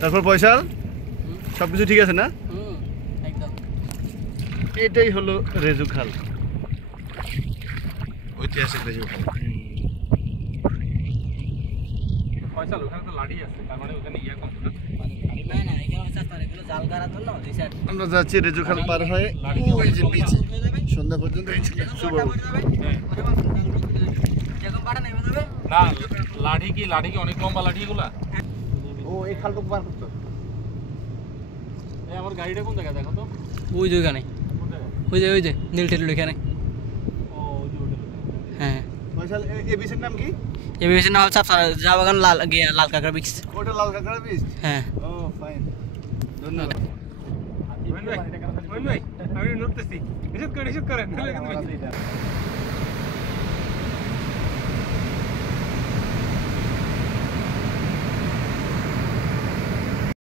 তারপর পয়সাল সবকিছু ঠিক আছে না? একদম। এটাই হলো রেজু খাল, ঐতিহাসিক রেজু খাল। পয়সাল ওখানে তো লাড়ি আছে, তার মানে ওখানে ইয়া কম না। না না, এখানে হচ্ছে আপনার এগুলো জাল করার জন্য রিসার্চ। আমরা যাচ্ছি রেজু খাল পার হয়ে ওই যে বিচে সন্ধ্যা পর্যন্ত শুভ। এরকম পাটা নেমে যাবে না, লাঠি কি অনেক লম্বা লাঠি এগুলা? ও এই খালটুকু পার করতে এই আমার গাড়িটা কোন জায়গায় দেখো তো? ওই যে ওখানে, কোন জায়গায়? ওই যে নীল টেলুল এখানে। ও ওই যে ওটা। হ্যাঁ, পয়সাল এই বিচের নাম কি? এই বিচের নাম হচ্ছে আপনার চা বাগান লাল কাঁকড়া বিচ। ওটা লাল কাঁকড়া বিচ। হ্যাঁ। ও ফাইন, ধন্যবাদ। মোহিন ভাই, আমি নড়তেছি। নিষেধ করেন।